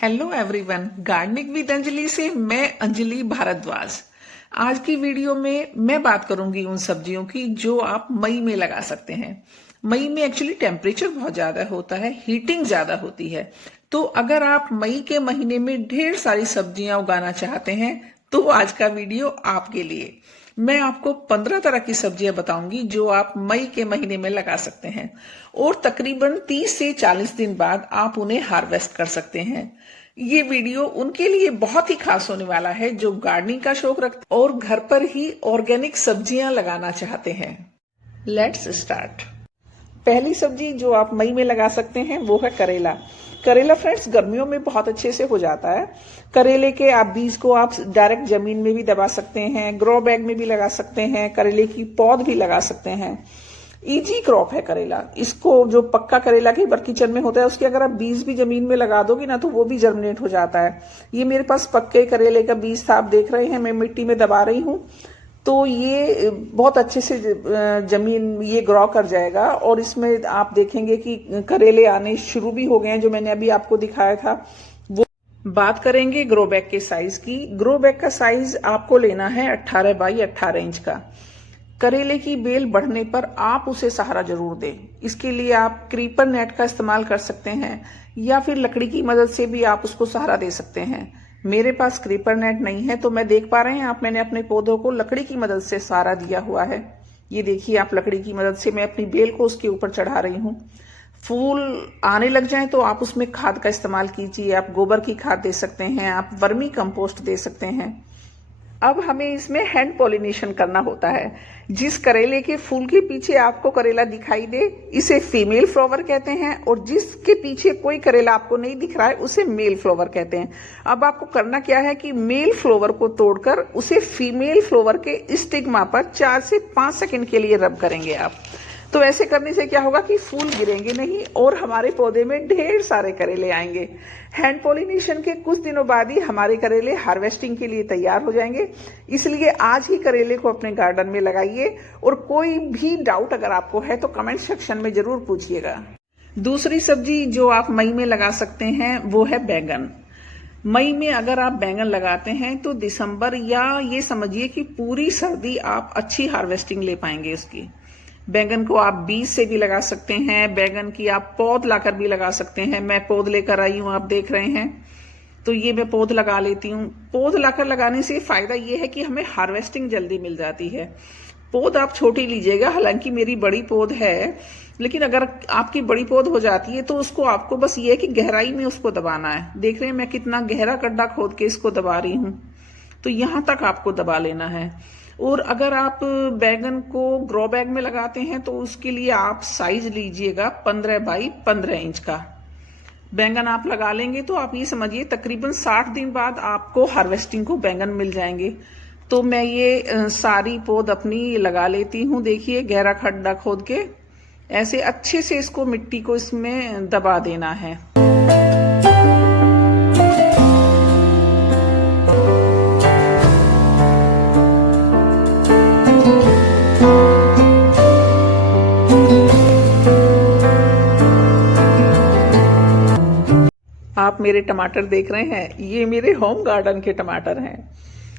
Hello everyone, gardening with Anjali से मैं अंजलि भारद्वाज। आज की वीडियो में मैं बात करूंगी उन सब्जियों की जो आप मई में लगा सकते हैं। मई में एक्चुअली टेम्परेचर बहुत ज्यादा होता है, हीटिंग ज्यादा होती है। तो अगर आप मई के महीने में ढेर सारी सब्जियां उगाना चाहते हैं तो आज का वीडियो आपके लिए। मैं आपको 15 तरह की सब्जियां बताऊंगी जो आप मई के महीने में लगा सकते हैं और तकरीबन 30 से 40 दिन बाद आप उन्हें हार्वेस्ट कर सकते हैं। ये वीडियो उनके लिए बहुत ही खास होने वाला है जो गार्डनिंग का शौक रखते और घर पर ही ऑर्गेनिक सब्जियां लगाना चाहते हैं। Let's start. पहली सब्जी जो आप मई में लगा सकते हैं वो है करेला। करेला फ्रेंड्स गर्मियों में बहुत अच्छे से हो जाता है। करेले के आप बीज को आप डायरेक्ट जमीन में भी दबा सकते हैं, ग्रो बैग में भी लगा सकते हैं, करेले की पौध भी लगा सकते हैं। इजी क्रॉप है करेला। इसको जो पक्का करेला के बर किचन में होता है उसके अगर आप बीज भी जमीन में लगा दोगे ना तो वो भी जर्मिनेट हो जाता है। ये मेरे पास पक्के करेले का बीज था, आप देख रहे हैं मैं मिट्टी में दबा रही हूँ तो ये बहुत अच्छे से जमीन ये ग्रो कर जाएगा और इसमें आप देखेंगे कि करेले आने शुरू भी हो गए हैं जो मैंने अभी आपको दिखाया था। वो बात करेंगे ग्रो बैग के साइज की। ग्रो बैग का साइज आपको लेना है 18 बाई 18 इंच का। करेले की बेल बढ़ने पर आप उसे सहारा जरूर दें। इसके लिए आप क्रीपर नेट का इस्तेमाल कर सकते हैं या फिर लकड़ी की मदद से भी आप उसको सहारा दे सकते हैं। मेरे पास क्रीपर नेट नहीं है तो मैं देख पा रहे हैं आप, मैंने अपने पौधों को लकड़ी की मदद से सहारा दिया हुआ है। ये देखिए आप, लकड़ी की मदद से मैं अपनी बेल को उसके ऊपर चढ़ा रही हूँ। फूल आने लग जाए तो आप उसमें खाद का इस्तेमाल कीजिए। आप गोबर की खाद दे सकते हैं, आप वर्मी कंपोस्ट दे सकते हैं। अब हमें इसमें हैंड पॉलिनेशन करना होता है। जिस करेले के फूल के पीछे आपको करेला दिखाई दे इसे फीमेल फ्लावर कहते हैं और जिसके पीछे कोई करेला आपको नहीं दिख रहा है उसे मेल फ्लावर कहते हैं। अब आपको करना क्या है कि मेल फ्लावर को तोड़कर उसे फीमेल फ्लावर के स्टिग्मा पर 4 से 5 सेकंड के लिए रब करेंगे आप। तो ऐसे करने से क्या होगा कि फूल गिरेंगे नहीं और हमारे पौधे में ढेर सारे करेले आएंगे। हैंड पॉलिनेशन के कुछ दिनों बाद ही हमारे करेले हार्वेस्टिंग के लिए तैयार हो जाएंगे। इसलिए आज ही करेले को अपने गार्डन में लगाइए और कोई भी डाउट अगर आपको है तो कमेंट सेक्शन में जरूर पूछिएगा। दूसरी सब्जी जो आप मई में लगा सकते हैं वो है बैंगन। मई में अगर आप बैंगन लगाते हैं तो दिसंबर या ये समझिए कि पूरी सर्दी आप अच्छी हार्वेस्टिंग ले पाएंगे उसकी। बैंगन को आप बीज से भी लगा सकते हैं, बैंगन की आप पौध लाकर भी लगा सकते हैं। मैं पौध लेकर आई हूं, आप देख रहे हैं। तो ये मैं पौध लगा लेती हूँ। पौध लाकर लगाने से फायदा ये है कि हमें हार्वेस्टिंग जल्दी मिल जाती है। पौध आप छोटी लीजिएगा, हालांकि मेरी बड़ी पौध है, लेकिन अगर आपकी बड़ी पौध हो जाती है तो उसको आपको बस ये है कि गहराई में उसको दबाना है। देख रहे हैं मैं कितना गहरा गड्ढा खोद के इसको दबा रही हूँ, तो यहां तक आपको दबा लेना है। और अगर आप बैगन को ग्रो बैग में लगाते हैं तो उसके लिए आप साइज लीजिएगा 15 बाई 15 इंच का। बैंगन आप लगा लेंगे तो आप ये समझिए तकरीबन 60 दिन बाद आपको हार्वेस्टिंग को बैंगन मिल जाएंगे। तो मैं ये सारी पौध अपनी लगा लेती हूँ। देखिए गहरा खड्डा खोद के ऐसे अच्छे से इसको मिट्टी को इसमें दबा देना है। आप मेरे टमाटर देख रहे हैं, ये मेरे होम गार्डन के टमाटर हैं।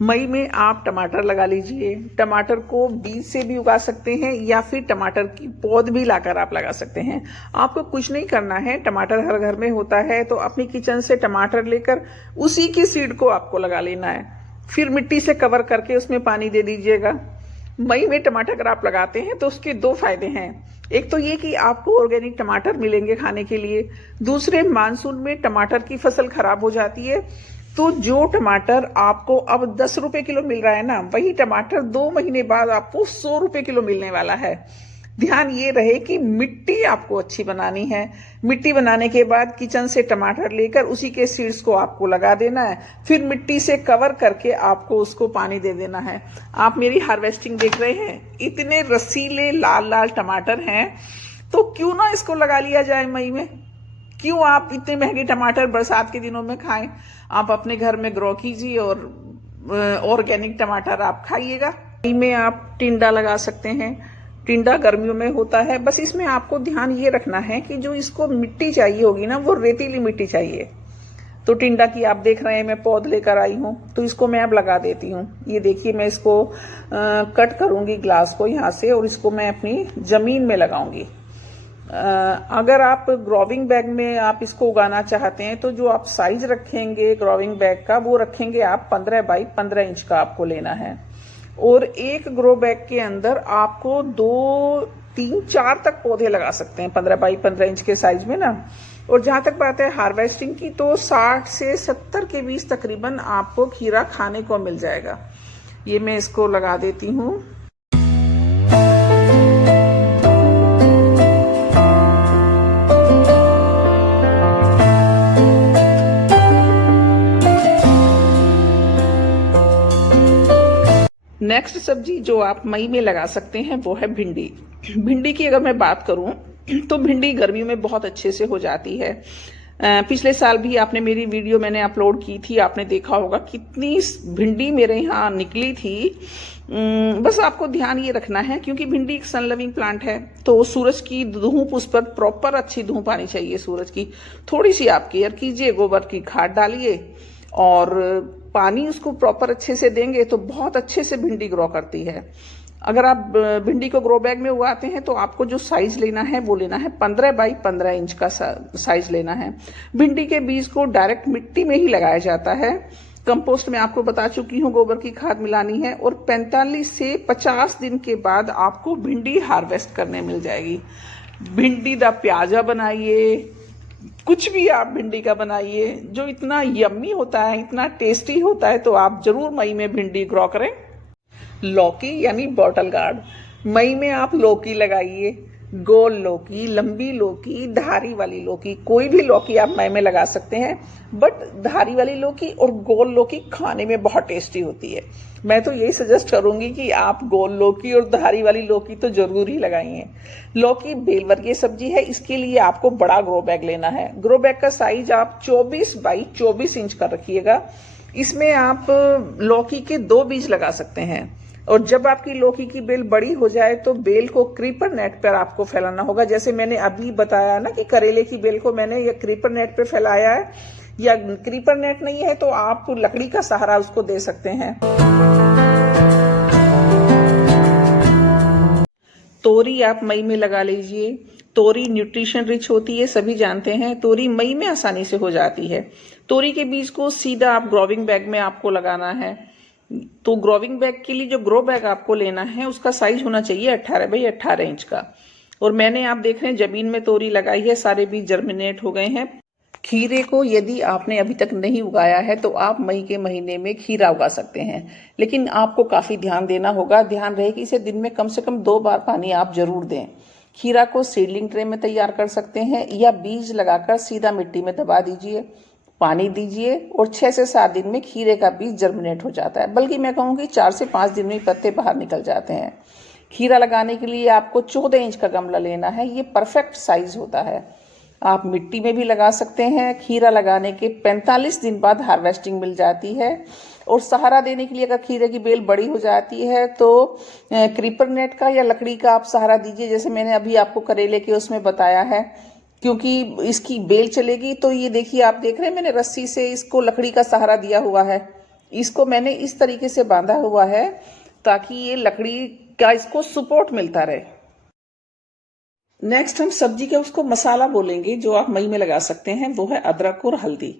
मई में आप टमाटर लगा लीजिए। टमाटर को बीज से भी उगा सकते हैं या फिर टमाटर की पौध भी लाकर आप लगा सकते हैं। आपको कुछ नहीं करना है, टमाटर हर घर में होता है तो अपनी किचन से टमाटर लेकर उसी की सीड को आपको लगा लेना है। फिर मिट्टी से कवर करके उसमें पानी दे दीजिएगा। मई में टमाटर अगर आप लगाते हैं तो उसके 2 फायदे हैं। एक तो ये कि आपको ऑर्गेनिक टमाटर मिलेंगे खाने के लिए। दूसरे, मानसून में टमाटर की फसल खराब हो जाती है तो जो टमाटर आपको अब 10 रुपए किलो मिल रहा है ना, वही टमाटर 2 महीने बाद आपको 100 रुपए किलो मिलने वाला है। ध्यान ये रहे कि मिट्टी आपको अच्छी बनानी है। मिट्टी बनाने के बाद किचन से टमाटर लेकर उसी के सीड्स को आपको लगा देना है। फिर मिट्टी से कवर करके आपको उसको पानी दे देना है। आप मेरी हार्वेस्टिंग देख रहे हैं, इतने रसीले लाल लाल टमाटर हैं। तो क्यों ना इसको लगा लिया जाए मई में। क्यों आप इतने महंगे टमाटर बरसात के दिनों में खाएं। आप अपने घर में ग्रो कीजिए और ऑर्गेनिक टमाटर आप खाइएगा। मई में आप टिंडा लगा सकते हैं। टिंडा गर्मियों में होता है। बस इसमें आपको ध्यान ये रखना है कि जो इसको मिट्टी चाहिए होगी ना वो रेतीली मिट्टी चाहिए। तो टिंडा की आप देख रहे हैं मैं पौध लेकर आई हूँ, तो इसको मैं अब लगा देती हूँ। ये देखिए मैं इसको कट करूंगी ग्लास को यहाँ से और इसको मैं अपनी जमीन में लगाऊंगी। अगर आप ग्रोविंग बैग में आप इसको उगाना चाहते हैं तो जो आप साइज रखेंगे ग्रोविंग बैग का वो रखेंगे आप 15 बाई 15 इंच का आपको लेना है। और एक ग्रो बैग के अंदर आपको 2, 3, 4 तक पौधे लगा सकते हैं 15 बाई 15 इंच के साइज में ना। और जहां तक बात है हार्वेस्टिंग की, तो 60 से 70 के बीच तकरीबन आपको खीरा खाने को मिल जाएगा। ये मैं इसको लगा देती हूँ। नेक्स्ट सब्जी जो आप मई में लगा सकते हैं वो है भिंडी। भिंडी की अगर मैं बात करूं तो भिंडी गर्मियों में बहुत अच्छे से हो जाती है। पिछले साल भी आपने मेरी वीडियो मैंने अपलोड की थी, आपने देखा होगा कितनी भिंडी मेरे यहाँ निकली थी। बस आपको ध्यान ये रखना है क्योंकि भिंडी एक सन लविंग प्लांट है, तो सूरज की धूप उस पर प्रॉपर अच्छी धूप आनी चाहिए सूरज की। थोड़ी सी आप केयर कीजिए, गोबर की खाद डालिए और पानी उसको प्रॉपर अच्छे से देंगे तो बहुत अच्छे से भिंडी ग्रो करती है। अगर आप भिंडी को ग्रो बैग में उगाते हैं तो आपको जो साइज लेना है वो लेना है 15 बाई 15 इंच का साइज लेना है। भिंडी के बीज को डायरेक्ट मिट्टी में ही लगाया जाता है। कंपोस्ट में आपको बता चुकी हूँ, गोबर की खाद मिलानी है और 45 से 50 दिन के बाद आपको भिंडी हार्वेस्ट करने मिल जाएगी। भिंडी दा प्याजा बनाइए, कुछ भी आप भिंडी का बनाइए जो इतना यम्मी होता है, इतना टेस्टी होता है, तो आप जरूर मई में भिंडी ग्रो करें। लौकी यानी बॉटल गार्ड, मई में आप लौकी लगाइए। गोल लौकी, लंबी लौकी, धारी वाली लौकी, कोई भी लौकी आप मई में लगा सकते हैं, बट धारी वाली लौकी और गोल लौकी खाने में बहुत टेस्टी होती है। मैं तो यही सजेस्ट करूंगी कि आप गोल लौकी और धारी वाली लौकी तो जरूर ही लगाइए। लौकी बेल वर्गीय सब्जी है, इसके लिए आपको बड़ा ग्रो बैग लेना है। ग्रो बैग का साइज आप 24 बाई 24 इंच का रखिएगा। इसमें आप लौकी के 2 बीज लगा सकते हैं और जब आपकी लौकी की बेल बड़ी हो जाए तो बेल को क्रीपर नेट पर आपको फैलाना होगा। जैसे मैंने अभी बताया ना कि करेले की बेल को मैंने ये क्रीपर नेट पे फैलाया है, या क्रीपर नेट नहीं है तो आप लकड़ी का सहारा उसको दे सकते हैं। तोरी आप मई में लगा लीजिए। तोरी न्यूट्रिशन रिच होती है, सभी जानते हैं। तोरी मई में आसानी से हो जाती है। तोरी के बीज को सीधा आप ग्रोविंग बैग में आपको लगाना है। तो ग्रोविंग बैग के लिए जो ग्रो बैग आपको लेना है उसका साइज होना चाहिए 18 बाई 18 इंच का। और मैंने आप देख रहे हैं जमीन में तोरी लगाई है, सारे बीज जर्मिनेट हो गए हैं। खीरे को यदि आपने अभी तक नहीं उगाया है तो आप मई के महीने में खीरा उगा सकते हैं, लेकिन आपको काफी ध्यान देना होगा। ध्यान रहे कि इसे दिन में कम से कम 2 बार पानी आप जरूर दें। खीरा को सीडलिंग ट्रे में तैयार कर सकते हैं या बीज लगाकर सीधा मिट्टी में दबा दीजिए, पानी दीजिए और 6 से 7 दिन में खीरे का बीज जर्मिनेट हो जाता है। बल्कि मैं कहूँगी 4 से 5 दिन में पत्ते बाहर निकल जाते हैं। खीरा लगाने के लिए आपको 14 इंच का गमला लेना है, ये परफेक्ट साइज होता है। आप मिट्टी में भी लगा सकते हैं। खीरा लगाने के 45 दिन बाद हार्वेस्टिंग मिल जाती है। और सहारा देने के लिए अगर खीरे की बेल बड़ी हो जाती है तो क्रीपर नेट का या लकड़ी का आप सहारा दीजिए, जैसे मैंने अभी आपको करेले के उसमें बताया है, क्योंकि इसकी बेल चलेगी। तो ये देखिए, आप देख रहे हैं मैंने रस्सी से इसको लकड़ी का सहारा दिया हुआ है। इसको मैंने इस तरीके से बांधा हुआ है ताकि ये लकड़ी का इसको सपोर्ट मिलता रहे। नेक्स्ट हम सब्जी का उसको मसाला बोलेंगे जो आप मई में लगा सकते हैं, वो है अदरक और हल्दी।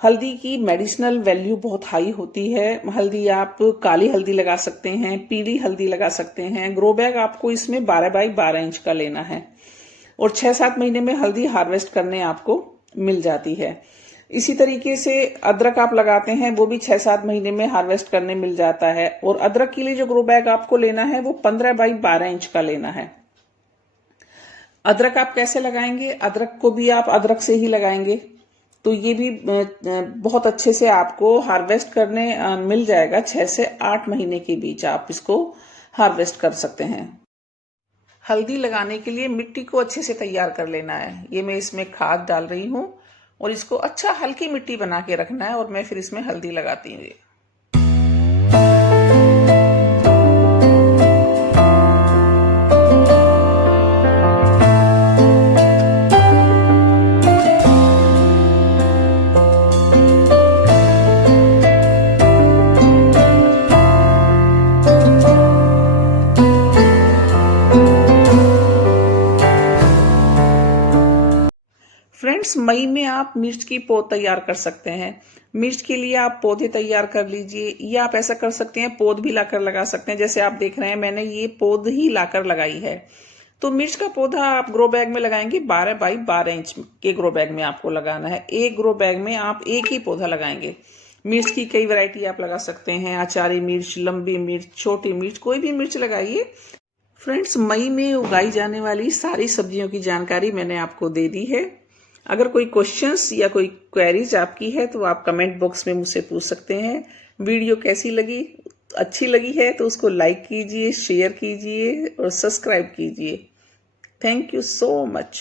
हल्दी की मेडिसिनल वैल्यू बहुत हाई होती है। हल्दी आप काली हल्दी लगा सकते हैं, पीली हल्दी लगा सकते हैं। ग्रो बैग आपको इसमें 12 बाई 12 इंच का लेना है और 6-7 महीने में हल्दी हार्वेस्ट करने आपको मिल जाती है। इसी तरीके से अदरक आप लगाते हैं, वो भी 6-7 महीने में हार्वेस्ट करने मिल जाता है। और अदरक के लिए जो ग्रो बैग आपको लेना है वो 15 बाई 12 इंच का लेना है। अदरक आप कैसे लगाएंगे? अदरक को भी आप अदरक से ही लगाएंगे तो ये भी बहुत अच्छे से आपको हार्वेस्ट करने मिल जाएगा। 6 से 8 महीने के बीच आप इसको हार्वेस्ट कर सकते हैं। हल्दी लगाने के लिए मिट्टी को अच्छे से तैयार कर लेना है। ये मैं इसमें खाद डाल रही हूँ और इसको अच्छा हल्की मिट्टी बना के रखना है और मैं फिर इसमें हल्दी लगाती हूँ। फ्रेंड्स, मई में आप मिर्च की पौध तैयार कर सकते हैं। मिर्च के लिए आप पौधे तैयार कर लीजिए, या आप ऐसा कर सकते हैं पौध भी लाकर लगा सकते हैं। जैसे आप देख रहे हैं मैंने ये पौध ही लाकर लगाई है। तो मिर्च का पौधा आप ग्रो बैग में लगाएंगे, 12 बाई 12 इंच के ग्रो बैग में आपको लगाना है। एक ग्रो बैग में आप एक ही पौधा लगाएंगे। मिर्च की कई वैरायटी आप लगा सकते हैं, अचारी मिर्च, लंबी मिर्च, छोटी मिर्च, कोई भी मिर्च लगाइए। फ्रेंड्स, मई में उगाई जाने वाली सारी सब्जियों की जानकारी मैंने आपको दे दी है। अगर कोई क्वेश्चंस या कोई क्वेरीज आपकी है तो आप कमेंट बॉक्स में मुझसे पूछ सकते हैं। वीडियो कैसी लगी? अच्छी लगी है तो उसको लाइक कीजिए, शेयर कीजिए और सब्सक्राइब कीजिए। Thank you so much.